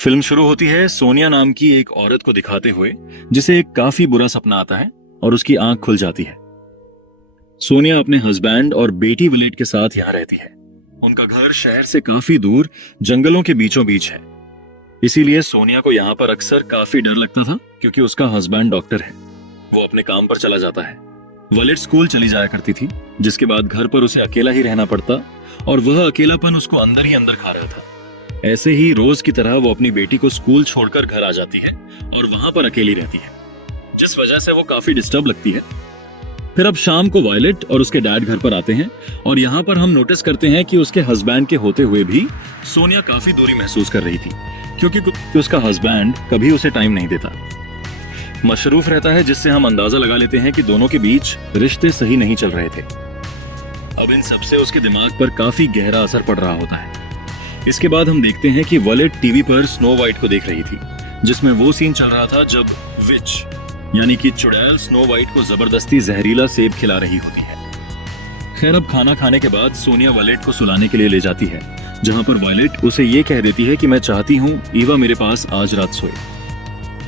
Film शुरू होती है सोनिया नाम की एक औरत को दिखाते हुए जिसे एक काफी बुरा सपना आता है और उसकी आंख खुल जाती है। सोनिया अपने हस्बैंड और बेटी विलेट के साथ यहाँ रहती है। उनका घर शहर से काफी दूर जंगलों के बीचों बीच है। इसीलिए सोनिया को यहाँ पर अक्सर काफी डर लगता था क्योंकि उसका हस्बैंड डॉक्टर है। वो अपने काम पर चला जाता है। विलेट स्कूल चली जाया करती थी, जिसके बाद घर पर उसे अकेला ही रहना पड़ता और वह अकेलापन उसको अंदर ही अंदर खा रहा था। ऐसे ही रोज की तरह वो अपनी बेटी को स्कूल छोड़कर घर आ जाती है और वहां पर अकेली रहती है, जिस वजह से वो काफी डिस्टर्ब लगती है। फिर अब शाम को वायलेट और उसके डैड घर पर आते हैं और यहाँ पर हम नोटिस करते हैं कि उसके हस्बैंड के होते हुए भी सोनिया काफी दूरी महसूस कर रही थी क्योंकि उसका हस्बैंड कभी उसे टाइम नहीं देता, मशरूफ रहता है, जिससे हम अंदाजा लगा लेते हैं कि दोनों के बीच रिश्ते सही नहीं चल रहे थे। अब इन सबसे उसके दिमाग पर काफी गहरा असर पड़ रहा होता है। इसके बाद हम देखते हैं कि विलेट टीवी पर स्नो वाइट को देख रही थी, जिसमें वो सीन चल रहा था जब विच यानी कि चुड़ैल स्नो वाइट को जबरदस्ती जहरीला सेब खिला रही होती है। खैर, अब खाना खाने के बाद सोनिया विलेट को सुलाने के लिए ले जाती है, जहां पर विलेट उसे ये कह देती है कि मैं चाहती हूँ ईवा मेरे पास आज रात सोए।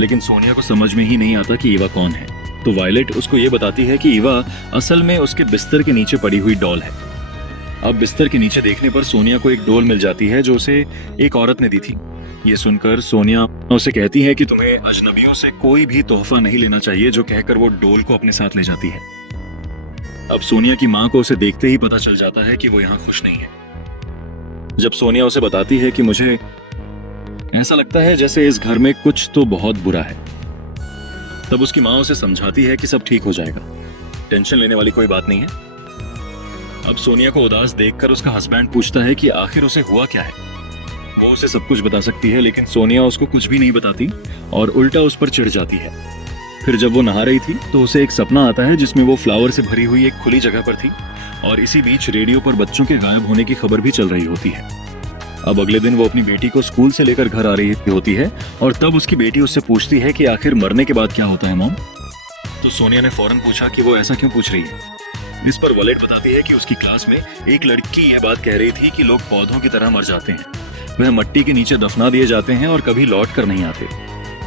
लेकिन सोनिया को समझ में ही नहीं आता कि ईवा कौन है, तो विलेट उसको ये बताती है कि ईवा असल में उसके बिस्तर के नीचे पड़ी हुई डॉल है। अब बिस्तर के नीचे देखने पर सोनिया को एक डॉल मिल जाती है जो उसे एक औरत ने दी थी। ये सुनकर सोनिया उसे कहती है कि तुम्हें अजनबियों से कोई भी तोहफा नहीं लेना चाहिए, जो कहकर वो डॉल को अपने साथ ले जाती है। अब सोनिया की माँ को उसे देखते ही पता चल जाता है कि वो यहाँ खुश नहीं है। जब सोनिया उसे बताती है कि मुझे ऐसा लगता है जैसे इस घर में कुछ तो बहुत बुरा है, तब उसकी माँ उसे समझाती है कि सब ठीक हो जाएगा, टेंशन लेने वाली कोई बात नहीं है। अब सोनिया को उदास देखकर उसका हस्बैंड पूछता है कि आखिर उसे हुआ क्या है। वो उसे सब कुछ बता सकती है, लेकिन सोनिया उसको कुछ भी नहीं बताती और उल्टा उस पर चिढ़ जाती है। फिर जब वो नहा रही थी तो उसे एक सपना आता है जिसमें वो फ्लावर से भरी हुई एक खुली जगह पर थी और इसी बीच रेडियो पर बच्चों के गायब होने की खबर भी चल रही होती है। अब अगले दिन वो अपनी बेटी को स्कूल से लेकर घर आ रही होती है और तब उसकी बेटी उससे पूछती है कि आखिर मरने के बाद क्या होता है मॉम। तो सोनिया ने फौरन पूछा कि वो ऐसा क्यों पूछ रही है। इस पर विलेट बताती है कि उसकी क्लास में एक लड़की यह बात कह रही थी कि लोग पौधों की तरह मर जाते हैं, वह मिट्टी के नीचे दफना दिए जाते हैं और कभी लौट कर नहीं आते।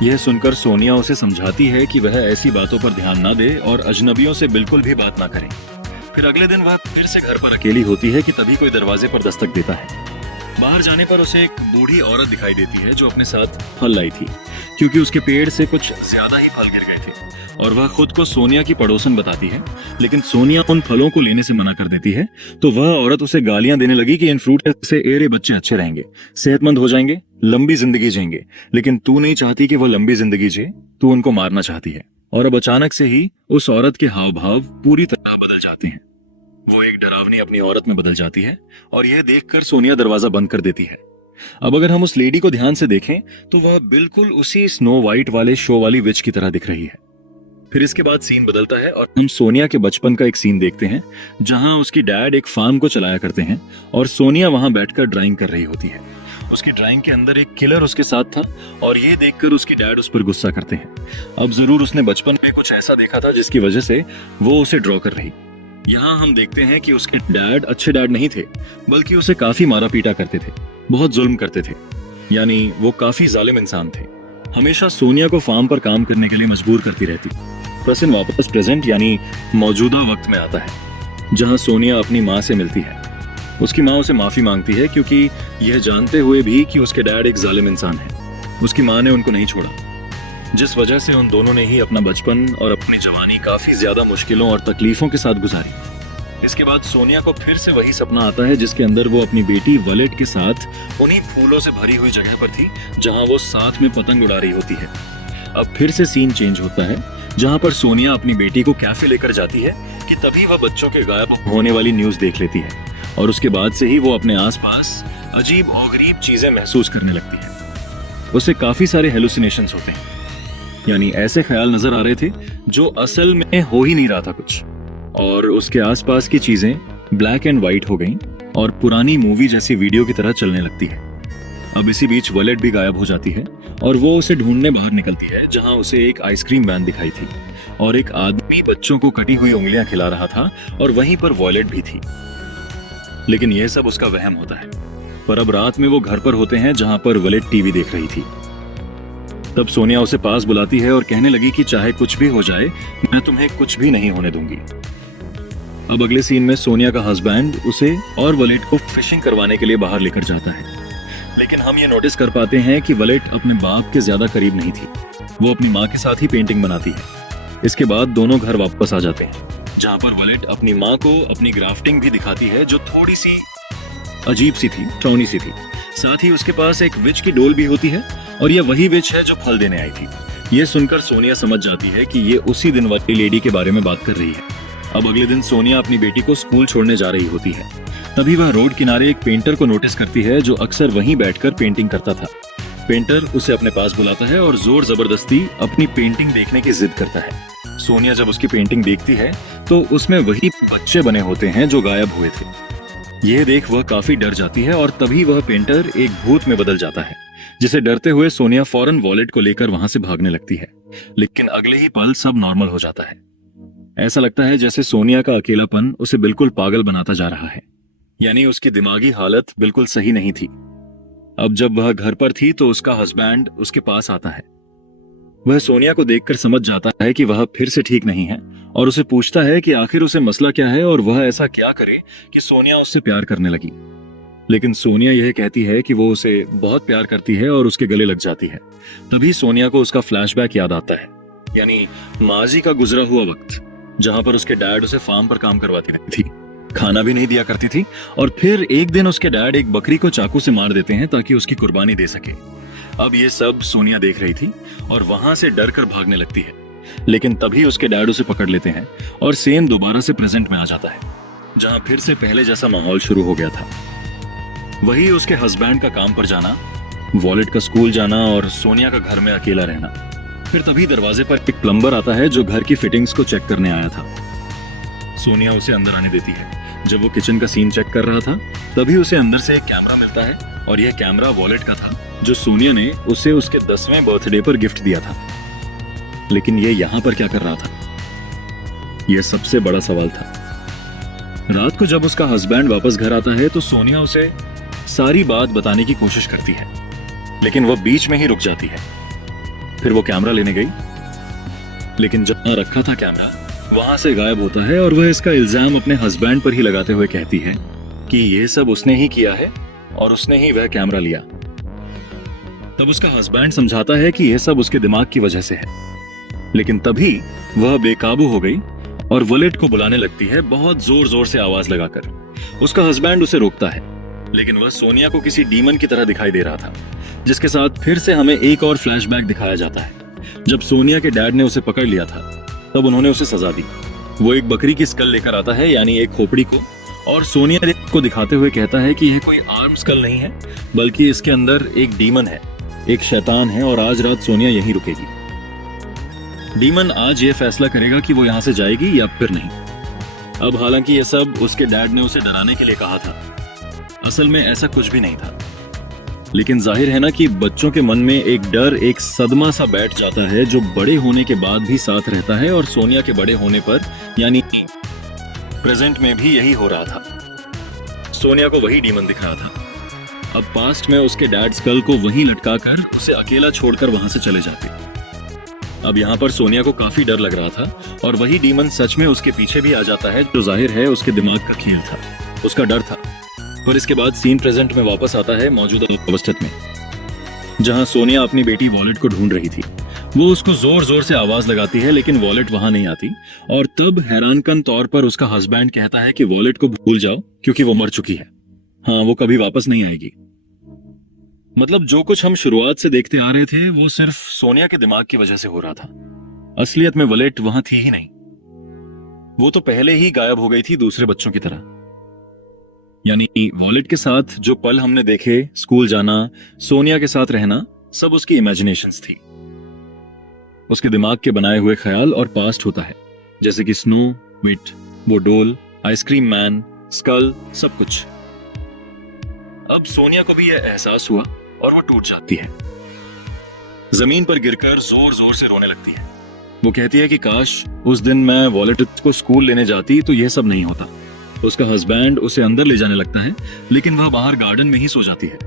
यह सुनकर सोनिया उसे समझाती है कि वह ऐसी बातों पर ध्यान ना दे और अजनबियों से बिल्कुल भी बात ना करे। फिर अगले दिन वह फिर से घर पर अकेली होती है कि तभी कोई दरवाजे पर दस्तक देता है। बाहर जाने पर उसे एक बूढ़ी औरत दिखाई देती है जो अपने साथ फल लाई थी, क्योंकि उसके पेड़ से कुछ ज्यादा ही फल गिर गए थे और वह खुद को सोनिया की पड़ोसन बताती है। लेकिन सोनिया उन फलों को लेने से मना कर देती है, तो वह औरत उसे गालियां देने लगी कि इन फ्रूट से एरे बच्चे अच्छे रहेंगे, सेहतमंद हो जाएंगे, लंबी जिंदगी जिएंगे, लेकिन तू नहीं चाहती कि वह लंबी जिंदगी जिए, तू उनको मारना चाहती है। और अब अचानक से ही उस औरत के हाव भाव पूरी तरह बदल जाते हैं। वो एक डरावनी अपनी औरत में बदल जाती है और यह देखकर सोनिया दरवाजा बंद कर देती है। अब अगर हम उस लेडी को ध्यान से देखें तो वह बिल्कुल उसी स्नो वाइट वाले शो वाली विच की तरह दिख रही है। फिर इसके बाद सीन बदलता है और हम सोनिया के बचपन का एक सीन देखते हैं, जहां उसकी डैड एक फार्म को चलाया करते हैं और सोनिया वहां बैठकर ड्राइंग कर रही होती है। उसकी ड्राइंग के अंदर एक किलर उसके साथ था और ये देखकर उसकी डैड उस पर गुस्सा करते हैं। अब जरूर उसने बचपन में कुछ ऐसा देखा था जिसकी वजह से वो उसे ड्रॉ कर रही। यहाँ हम देखते हैं कि उसके डैड अच्छे डैड नहीं थे, बल्कि उसे काफी मारा पीटा करते थे, बहुत जुल्म करते थे, यानी वो काफी जालिम इंसान थे। हमेशा सोनिया को फार्म पर काम करने के लिए मजबूर करती रहती। प्रश्न वापस प्रेजेंट यानी मौजूदा वक्त में आता है, जहां सोनिया अपनी माँ से मिलती है। उसकी माँ उसे माफी मांगती है क्योंकि यह जानते हुए भी कि उसके डैड एक जालिम इंसान है, उसकी माँ ने उनको नहीं छोड़ा, जिस वजह से उन दोनों ने ही अपना बचपन और अपनी जवानी काफी ज्यादा मुश्किलों और तकलीफों के साथ गुजारी। इसके बाद सोनिया को फिर से वही सपना आता है जिसके अंदर वो अपनी बेटी विलेट के साथ उन्हीं फूलों से भरी हुई जगह पर थी जहां वो साथ में पतंग उड़ा रही होती है। अब फिर से सीन चेंज होता है, जहां पर सोनिया अपनी बेटी को कैफे लेकर जाती है कि तभी वह बच्चों के गायब होने वाली न्यूज देख लेती है और उसके बाद से ही वो अपने आसपास अजीब और गरीब चीजें महसूस करने लगती है। उसे काफी सारे हेलुसिनेशंस होते हैं, यानी ऐसे ख्याल नजर आ रहे थे जो असल में हो ही नहीं रहा था कुछ, और उसके आसपास की चीजें ब्लैक एंड व्हाइट हो गईं और पुरानी मूवी जैसी वीडियो की तरह चलने लगती है। अब इसी बीच विलेट भी गायब हो जाती है और वो उसे ढूंढने बाहर निकलती है, जहां उसे एक आइसक्रीम वैन दिखाई थी और एक आदमी बच्चों को कटी हुई उंगलियां खिला रहा था और वहीं पर विलेट भी थी। लेकिन यह सब उसका वहम होता है। पर अब रात में वो घर पर होते हैं जहां पर वलेट टीवी देख रही थी। तब सोनिया उसे पास बुलाती है और कहने लगी कि चाहे कुछ भी हो जाए, मैं तुम्हें कुछ भी नहीं होने दूंगी। अब अगले सीन में सोनिया का हस्बैंड उसे और वलेट को फिशिंग करवाने के लिए बाहर लेकर जाता है, लेकिन हम ये नोटिस कर पाते हैं कि वलेट अपने बाप के ज्यादा करीब नहीं थी। वो अपनी माँ के साथ ही पेंटिंग बनाती है। इसके बाद दोनों घर वापस आ जाते हैं, जहां पर वलेट अपनी माँ को अपनी ग्राफ्टिंग भी दिखाती है, जो थोड़ी सी अजीब सी थी, टौनी सी थी। साथ ही उसके पास एक विच की डोल भी होती है, और यह वही विच है जो फल देने आई थी। ये सुनकर सोनिया समझ जाती है कि ये उसी दिन वाली लेडी के बारे में बात कर रही है। अब अगले दिन सोनिया अपनी बेटी को स्कूल छोड़ने जा रही होती है। तभी वह रोड किनारे एक पेंटर को नोटिस करती है, जो अक्सर वहीं बैठकर पेंटिंग करता था। पेंटर उसे अपने पास बुलाता है और जोर जबरदस्ती अपनी पेंटिंग देखने की जिद करता है। सोनिया जब उसकी पेंटिंग देखती है तो उसमें वही बच्चे बने होते हैं जो गायब हुए थे। यह देख वह काफी डर जाती है और तभी वह पेंटर एक भूत में बदल जाता है, जिसे डरते हुए सोनिया फौरन वॉलेट को लेकर वहां से भागने लगती है। लेकिन अगले ही पल सब नॉर्मल हो जाता है। ऐसा लगता है जैसे सोनिया का अकेलापन उसे बिल्कुल पागल बनाता जा रहा है, यानी उसकी दिमागी हालत बिल्कुल सही नहीं थी। अब जब वह घर पर थी तो उसका हस्बैंड उसके पास आता है। वह सोनिया को देखकर समझ जाता है कि वह फिर से ठीक नहीं है और उसे पूछता है कि आखिर उसे मसला क्या है और वह ऐसा क्या करे कि सोनिया उससे प्यार करने लगी। लेकिन सोनिया यह कहती है कि वो उसे बहुत प्यार करती है और उसके गले लग जाती है। तभी सोनिया को उसका फ्लैशबैक याद आता है, यानी माजी का गुजरा हुआ वक्त, जहां पर उसके डैड उसे फार्म पर काम करवाती रहती थी, खाना भी नहीं दिया करती थी, और फिर एक दिन उसके डैड एक बकरी को चाकू से मार देते हैं ताकि उसकी कुर्बानी दे सके। अब ये सब सोनिया देख रही थी और वहां से डर कर भागने लगती है। लेकिन तभी उसके डैड उसे पकड़ लेते हैं और सेन दोबारा से प्रेजेंट में आ जाता है, जहां फिर से पहले जैसा माहौल शुरू हो गया था। वही उसके हस्बैंड का काम पर जाना, वॉलेट का स्कूल जाना और सोनिया का घर में अकेला रहना। फिर तभी दरवाजे पर एक प्लम्बर आता है जो घर की फिटिंग्स को चेक करने आया था। सोनिया उसे अंदर आने देती है। जब वो किचन का सीन चेक कर रहा था तभी उसे अंदर से एक कैमरा मिलता है, और यह कैमरा वॉलेट का था जो सोनिया ने उसे उसके 10वें बर्थडे पर गिफ्ट दिया था। लेकिन ये यहाँ पर क्या कर रहा था, यह सबसे बड़ा सवाल था। रात को जब उसका हस्बैंड वापस घर आता है तो सोनिया उसे सारी बात बताने की कोशिश करती है, लेकिन वह बीच में ही रुक जाती है। फिर वो कैमरा लेने गई, लेकिन जहां रखा था कैमरा वहां से गायब होता है, और वह इसका इल्जाम अपने हस्बैंड पर ही लगाते हुए कहती है कि यह सब उसने ही किया है और उसने ही वह कैमरा लिया। तब उसका हस्बैंड समझाता है कि यह सब उसके दिमाग की वजह से है, लेकिन तभी वह बेकाबू हो गई और वॉलेट को बुलाने लगती है, बहुत जोर जोर से आवाज लगाकर। उसका हस्बैंड उसे रोकता है, लेकिन वह सोनिया को किसी डीमन की तरह दिखाई दे रहा था, जिसके साथ फिर से हमें एक और फ्लैशबैक दिखाया जाता है। जब सोनिया के डैड ने उसे पकड़ लिया था तब उन्होंने उसे सजा दी। वो एक बकरी की स्कल लेकर आता है, यानी एक खोपड़ी को, और सोनिया को दिखाते हुए कहता है कि यह कोई आर्म स्कल नहीं है, बल्कि इसके अंदर एक डीमन है, एक शैतान है, और आज रात सोनिया यहीं रुकेगी। डीमन आज यह फैसला करेगा कि वो यहां से जाएगी या फिर नहीं। अब हालांकि यह सब उसके डैड ने उसे डराने के लिए कहा था, असल में ऐसा कुछ भी नहीं था। लेकिन जाहिर है ना कि बच्चों के मन में एक डर, एक सदमा सा बैठ जाता है, जो बड़े होने के बाद भी साथ रहता है, और सोनिया के बड़े होने पर यानी प्रेजेंट में भी यही हो रहा था। सोनिया को वही डीमन दिख रहा था। अब पास्ट में उसके डैड स्कल को वहीं लटकाकर उसे अकेला छोड़कर वहां से चले जाते। अब यहाँ पर सोनिया को काफी डर लग रहा था, और वही डीमन सच में उसके पीछे भी आ जाता है, जो जाहिर है उसके दिमाग का खेल था, उसका डर था। पर इसके बाद सीन प्रेजेंट में वापस आता है, मौजूदा अवस्थित में, जहां सोनिया अपनी बेटी वॉलेट को ढूंढ रही थी। वो उसको जोर जोर से आवाज लगाती है, लेकिन वॉलेट वहां नहीं आती, और तब हैरानकन तौर पर उसका हस्बैंड कहता है कि वॉलेट को भूल जाओ क्योंकि वो मर चुकी है। हाँ, वो कभी वापस नहीं आएगी। मतलब जो कुछ हम शुरुआत से देखते आ रहे थे वो सिर्फ सोनिया के दिमाग की वजह से हो रहा था। असलियत में वॉलेट वहां थी ही नहीं। वो तो पहले ही गायब हो गई थी दूसरे बच्चों की तरह। यानी वॉलेट के साथ जो पल हमने देखे, स्कूल जाना, सोनिया के साथ रहना, सब उसकी इमेजिनेशंस थी। उसके दिमाग के बनाए हुए ख्याल और पास्ट होता है, जैसे कि स्नो, विट, वो डोल, आइसक्रीम मैन, स्कल, सब कुछ। अब सोनिया को भी यह एहसास हुआ और वो टूट जाती है। जमीन पर गिरकर जोर जोर से रोने लगती है। वो कहती है कि काश उस दिन मैं वॉलेट को स्कूल लेने जाती तो यह सब नहीं होता। उसका हस्बैंड उसे अंदर ले जाने लगता है, लेकिन वह बाहर गार्डन में ही सो जाती है।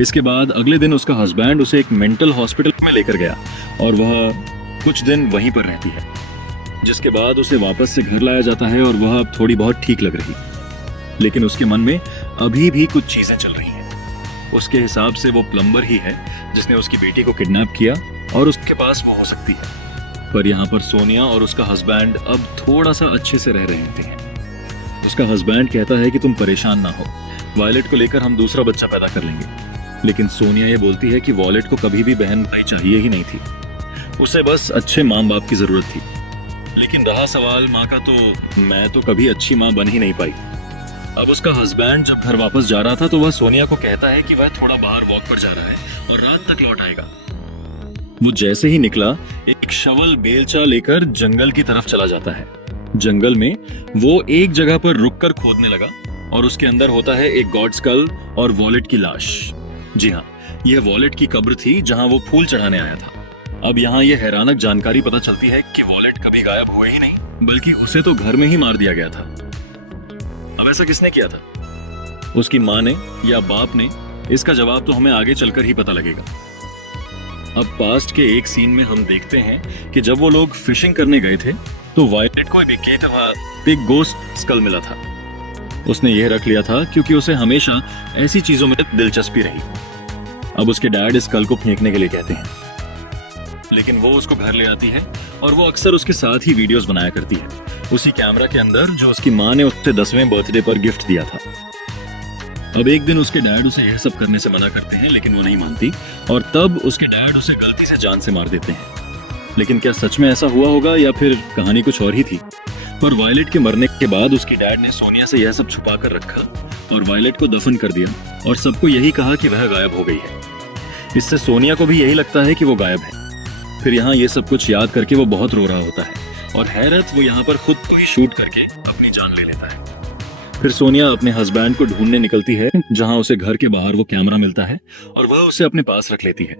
इसके बाद अगले दिन उसका हस्बैंड उसे एक मेंटल हॉस्पिटल में लेकर गया और वह कुछ दिन वहीं पर रहती है, जिसके बाद उसे वापस से घर लाया जाता है और वह अब थोड़ी बहुत ठीक लग रही। लेकिन उसके मन में अभी भी कुछ चीजें चल रही हैं। उसके हिसाब से वो प्लम्बर ही है जिसने उसकी बेटी को किडनैप किया और उसके पास वो हो सकती है। पर यहाँ पर सोनिया और उसका हस्बैंड अब थोड़ा सा अच्छे से रह रहे थे। उसका हस्बैंड कहता है कि तुम परेशान ना हो, वायलेट को लेकर हम दूसरा बच्चा पैदा कर लेंगे। लेकिन सोनिया ये बोलती है कि वॉलेट को कभी भी बहन भाई चाहिए ही नहीं थी, उसे बस अच्छे माँ बाप की जरूरत थी। लेकिन रहा सवाल माँ का, तो मैं तो कभी अच्छी माँ बन ही नहीं पाई। अब उसका हस्बैंड जब घर वापस जा रहा था तो वह सोनिया को कहता है कि वह थोड़ा बाहर वॉक पर जा रहा है और रात तक लौट आएगा। वो जैसे ही निकला एक शवल बेलचा लेकर जंगल की तरफ चला जाता है। जंगल में वो एक जगह पर रुककर खोदने लगा और उसके अंदर होता है एक गॉड स्कल और वॉलेट की लाश। जी हाँ, यह वॉलेट की कब्र थी जहां वो फूल चढ़ाने आया था। अब यहाँ यह हैरानक जानकारी पता चलती है कि वॉलेट कभी गायब हुए ही नहीं, बल्कि उसे तो घर में ही मार दिया गया था। अब ऐसा किसने किया था, उसकी माँ ने या बाप ने? इसका जवाब तो हमें आगे चलकर ही पता लगेगा। अब पास्ट के एक सीन में हम देखते हैं कि जब वो लोग फिशिंग करने गए थे तो वायलेट को एक गोस्ट स्कल मिला था। उसने यह रख लिया था क्योंकि उसे हमेशा ऐसी चीजों में दिलचस्पी रही। अब उसके डैड इस स्कल को फेंकने के लिए कहते हैं, लेकिन वो उसको घर ले आती है और वो अक्सर उसके साथ ही वीडियोस बनाया करती है, उसी कैमरा के अंदर जो उसकी माँ ने उससे 10वें बर्थडे पर गिफ्ट दिया था। अब एक दिन उसके डैड उसे यह सब करने से मना करते हैं, लेकिन वो नहीं मानती और तब उसके डैड उसे गलती से जान से मार देते हैं। लेकिन क्या सच में ऐसा हुआ होगा या फिर कहानी कुछ और ही थी? पर वायलेट के मरने के बाद उसकी डैड ने सोनिया से यह सब छुपा कर रखा और वायलेट को दफन कर दिया और सबको यही कहा कि वह गायब हो गई है। इससे सोनिया को भी यही लगता है कि वो गायब है। फिर यहाँ ये सब कुछ याद करके वो बहुत रो रहा होता है और हैरत वो यहाँ पर खुद को ही शूट करके अपनी जान ले लेता है। फिर सोनिया अपने हस्बैंड को ढूंढने निकलती है, जहां उसे घर के बाहर वो कैमरा मिलता है और वह उसे अपने पास रख लेती है।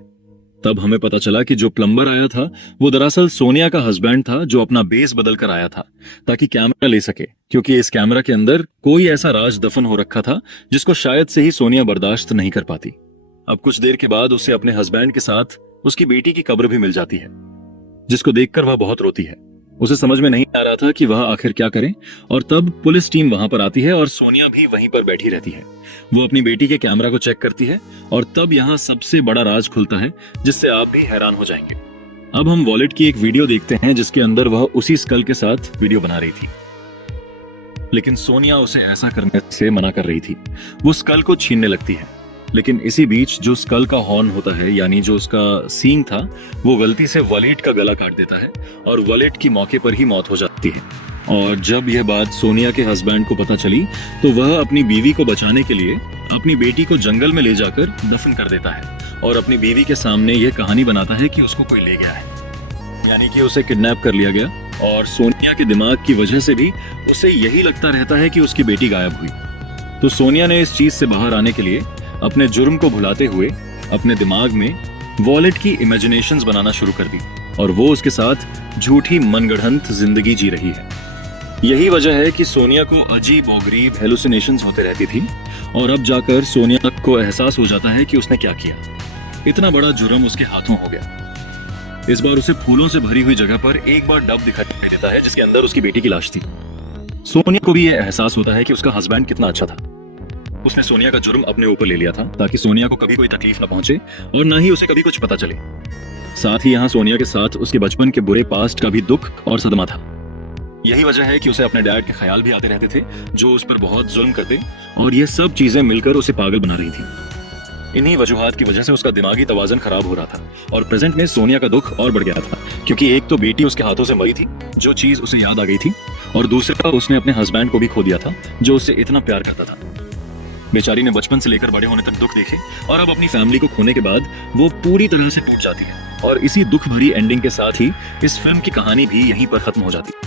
तब हमें पता चला कि जो प्लम्बर आया था वो दरअसल सोनिया का हस्बैंड था, जो अपना बेस बदल कर आया था ताकि कैमरा ले सके, क्योंकि इस कैमरा के अंदर कोई ऐसा राज दफन हो रखा था जिसको शायद से ही सोनिया बर्दाश्त नहीं कर पाती। अब कुछ देर के बाद उसे अपने हस्बैंड के साथ उसकी बेटी की कब्र भी मिल जाती है, जिसको देखकर वह बहुत रोती है। उसे समझ में नहीं आ रहा था कि वह आखिर क्या करे और तब पुलिस टीम वहां पर आती है और सोनिया भी वहीं पर बैठी रहती है। वो अपनी बेटी के कैमरा को चेक करती है और तब यहाँ सबसे बड़ा राज खुलता है, जिससे आप भी हैरान हो जाएंगे। अब हम वॉलेट की एक वीडियो देखते हैं जिसके अंदर वह उसी स्कल के साथ वीडियो बना रही थी, लेकिन सोनिया उसे ऐसा करने से मना कर रही थी। वो स्कल को छीनने लगती है, लेकिन इसी बीच जो स्कल का हॉर्न होता है, यानी जो उसका सींग था, वो गलती से वॉलेट का गला काट देता है और वॉलेट की मौके पर ही मौत हो जाती है। और जब यह बात सोनिया के हस्बैंड को पता चली तो वह अपनी बीवी को बचाने के लिए अपनी बेटी को जंगल में ले जाकर दफन कर देता है और अपनी बीवी के सामने यह कहानी बनाता है कि उसको कोई ले गया है, यानी कि उसे किडनैप कर लिया गया। और सोनिया के दिमाग की वजह से भी उसे यही लगता रहता है कि उसकी बेटी गायब हुई। तो सोनिया ने इस चीज से बाहर आने के लिए अपने जुर्म को भुलाते हुए अपने दिमाग में वॉलेट की इमेजिनेशंस बनाना शुरू कर दी और वो उसके साथ झूठी मनगढ़ंत जिंदगी जी रही है। यही वजह है कि सोनिया को अजीब और गरीब हेलुसिनेशंस होते रहती थी और अब जाकर सोनिया को एहसास हो जाता है कि उसने क्या किया। इतना बड़ा जुर्म उसके हाथों हो गया। इस बार उसे फूलों से भरी हुई जगह पर एक बार डब दिखाई देता है जिसके अंदर उसकी बेटी की लाश थी। सोनिया को भी यह एहसास होता है कि उसका हस्बैंड कितना अच्छा था। उसने सोनिया का जुर्म अपने ऊपर ले लिया था ताकि सोनिया को कभी कोई तकलीफ न पहुंचे और न ही उसे कभी कुछ पता चले। साथ ही यहाँ सोनिया के साथ उसके बचपन के बुरे पास्ट का भी दुख और सदमा था। यही वजह है कि उसे अपने डैड के ख्याल भी आते रहते थे, जो उस पर बहुत जुल्म करते, और ये सब चीजें मिलकर उसे पागल बना रही थी। इन्हीं वजूहात की वजह से उसका दिमागी तवाज़ुन खराब हो रहा था और प्रेजेंट में सोनिया का दुख और बढ़ गया था, क्योंकि एक तो बेटी उसके हाथों से मरी थी, जो चीज उसे याद आ गई थी, और दूसरा उसने अपने हस्बैंड को भी खो दिया था, जो उससे इतना प्यार करता था। बेचारी ने बचपन से लेकर बड़े होने तक दुख देखे और अब अपनी फैमिली को खोने के बाद वो पूरी तरह से टूट जाती है। और इसी दुख भरी एंडिंग के साथ ही इस फिल्म की कहानी भी यहीं पर खत्म हो जाती है।